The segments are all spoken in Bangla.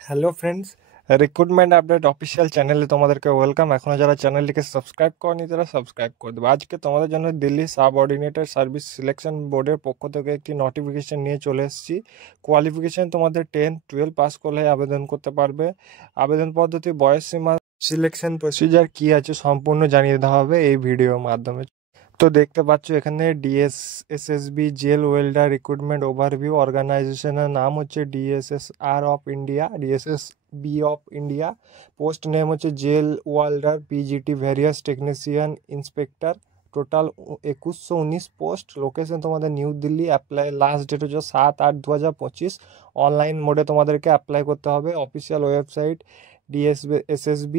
Hello friends, recruitment update official চ্যানেলে তোমাদেরকে ওয়েলকাম। এখনও যারা চ্যানেলটিকে সাবস্ক্রাইব করনি তারা সাবস্ক্রাইব করে দেবে। আজকে তোমাদের জন্য দিল্লি সাবঅর্ডিনেটর সার্ভিস সিলেকশন বোর্ডের পক্ষ থেকে একটি নোটিফিকেশন নিয়ে চলে এসেছি। কোয়ালিফিকেশন তোমাদের 10-12 পাস করলে আবেদন করতে পারবে। আবেদন পদ্ধতি, বয়সসীমা, সিলেকশন প্রসিজার কী আছে সম্পূর্ণ জানিয়ে দেওয়া হবে এই ভিডিওর মাধ্যমে। তো দেখতে পাচ্ছ এখানে DSSB jail welder recruitment overview. অর্গানাইজেশনের নাম হচ্ছে DSSR of India, DSSB of India. Post name হচ্ছে jail welder PGT various technician inspector. Total 2119 post. Location তোমাদের New Delhi. Apply last date হচ্ছে 7/8/2025। অনলাইন মোডে তোমাদেরকে অ্যাপ্লাই করতে হবে। অফিসিয়াল ওয়েবসাইট DSSB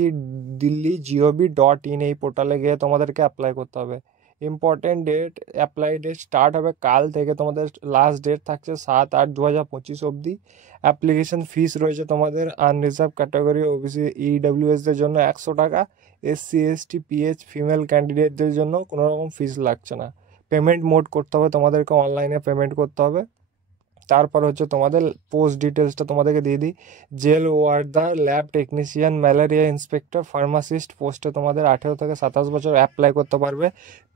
delhi.gov.in, এই পোর্টালে গিয়ে তোমাদেরকে অ্যাপ্লাই করতে হবে। Important date, apply date start হবে কাল থেকে, তোমাদের লাস্ট ডেট থাকছে 7/8/2025 অবধি। অ্যাপ্লিকেশন ফিস রয়েছে তোমাদের আনরিজার্ভ ক্যাটাগরি ওবিসি ইডব্লিউএসদের জন্য 100 টাকা। SC ST PH ফিমেল ক্যান্ডিডেটদের জন্য কোনো রকম ফিস লাগছে না। পেমেন্ট মোড করতে হবে তোমাদেরকে, অনলাইনে পেমেন্ট করতে হবে। তারপর হচ্ছে তোমাদের পোস্ট ডিটেলসটা তোমাদেরকে দিয়ে দিই। Jail warder, lab technician, malaria inspector, pharmacist পোস্টে তোমাদের 18 থেকে 27 বছর অ্যাপ্লাই করতে পারবে।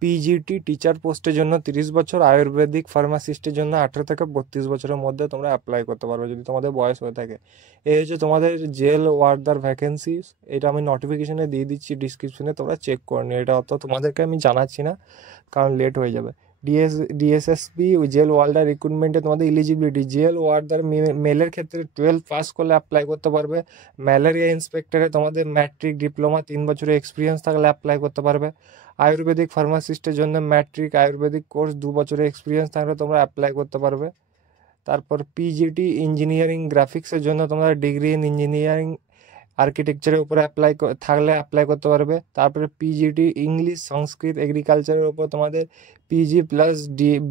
পিজিটি টিচার পোস্টের জন্য 30 বছর, আয়ুর্বেদিক ফার্মাসিস্টের জন্য 18 থেকে 32 বছরের মধ্যে তোমরা অ্যাপ্লাই করতে পারবে যদি তোমাদের বয়স হয়ে থাকে। এই হচ্ছে তোমাদের জেল ওয়ার্ডার ভ্যাকেন্সি। এটা আমি নোটিফিকেশনে দিয়ে দিচ্ছি ডিসক্রিপশনে, তোমরা চেক করে নিও। এটা অত তোমাদেরকে আমি জানাচ্ছি না কারণ লেট হয়ে যাবে। ডিএসএসপি জেল ওয়ার্ডার রিক্রুটমেন্টে তোমাদের এলিজিবিলিটি, জেল ওয়ার্ডার মেলের ক্ষেত্রে 12 পাস করলে অ্যাপ্লাই করতে পারবে। ম্যালেরিয়া ইন্সপেক্টরে তোমাদের ম্যাট্রিক ডিপ্লোমা 3 বছরের এক্সপিরিয়েন্স থাকলে অ্যাপ্লাই করতে পারবে। আয়ুর্বেদিক ফার্মাসিস্টের জন্য ম্যাট্রিক আয়ুর্বেদিক কোর্স 2 বছরের এক্সপিরিয়েন্স থাকলে তোমরা অ্যাপ্লাই করতে পারবে। তারপর পিজিটি ইঞ্জিনিয়ারিং গ্রাফিক্সের জন্য তোমরা ডিগ্রি ইন ইঞ্জিনিয়ারিং আর্কিটেকচারের উপরে থাকলে অ্যাপ্লাই করতে পারবে। তারপরে পিজিটি ইংলিশ, সংস্কৃত, এগ্রিকালচারের উপর তোমাদের পিজি প্লাস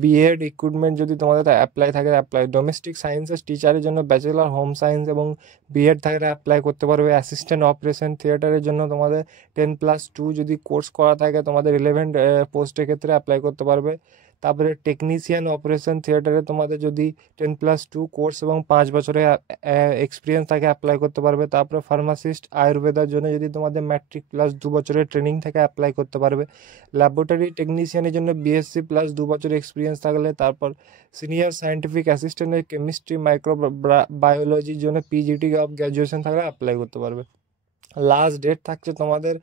বিএড রিক্রুটমেন্ট যদি তোমাদের অ্যাপ্লাই থাকে অ্যাপ্লাই। ডোমেস্টিক সায়েন্সেস টিচারের জন্য ব্যাচেলার হোম সায়েন্স এবং বিএড থাকলে অ্যাপ্লাই করতে পারবে। অ্যাসিস্ট্যান্ট অপারেশন থিয়েটারের জন্য তোমাদের 10+2 যদি কোর্স করা থাকে তোমাদের রিলেভেন্ট পোস্টের ক্ষেত্রে অ্যাপ্লাই করতে পারবে। তারপরে টেকনিশিয়ান অপারেশন থিয়েটারে তোমাদের যদি 10+2 কোর্স এবং 5 বছরের এক্সপিরিয়েন্স থাকে অ্যাপ্লাই করতে পারবে। তারপরে ফার্মাসিস্ট আয়ুর্বেদার জন্য যদি তোমাদের ম্যাট্রিক প্লাস 2 বছরের ট্রেনিং থেকে অ্যাপ্লাই করতে পারবে। ল্যাবরেটরি টেকনিশিয়ানের জন্য বিএসসি প্লাস 2 বছরের এক্সপিরিয়েন্স থাকলে। তারপর সিনিয়র সায়েন্টিফিক অ্যাসিস্ট্যান্টের কেমিস্ট্রি মাইক্রোবায়োলজির জন্য পিজিটি অফ গ্র্যাজুয়েশন থাকলে অ্যাপ্লাই করতে পারবে। লাস্ট ডেট থাকছে তোমাদের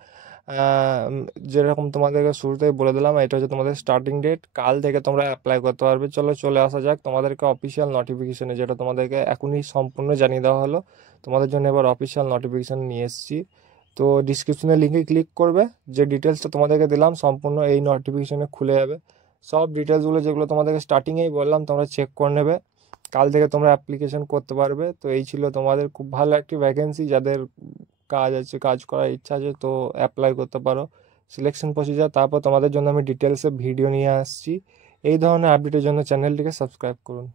যেরকম তোমাদেরকে শুরুতেই বলে দিলাম, এটা হচ্ছে তোমাদের স্টার্টিং ডেট। কাল থেকে তোমরা অ্যাপ্লাই করতে পারবে। চলে আসা যাক তোমাদেরকে অফিসিয়াল নোটিফিকেশনে, যেটা তোমাদেরকে এখনই সম্পূর্ণ জানিয়ে দেওয়া হলো। তোমাদের জন্য এবার অফিসিয়াল নোটিফিকেশান নিয়ে এসেছি। তো ডিসক্রিপশনের লিঙ্কে ক্লিক করবে, যে ডিটেলসটা তোমাদেরকে দিলাম সম্পূর্ণ এই নোটিফিকেশনে খুলে যাবে। সব ডিটেলসগুলো যেগুলো তোমাদেরকে স্টার্টিংয়েই বললাম তোমরা চেক করে নেবে। কাল থেকে তোমরা অ্যাপ্লিকেশন করতে পারবে। তো এই ছিল তোমাদের খুব ভালো একটি ভ্যাকেন্সি। যাদের কাজ আছে, কাজ করার ইচ্ছা আছে, তো অ্যাপ্লাই করতে পারো। সিলেকশন প্রসিজার, তারপর তোমাদের জন্য আমি ডিটেলসে ভিডিও নিয়ে আসছি। এই ধরনের আপডেটের জন্য চ্যানেলটিকে সাবস্ক্রাইব করুন।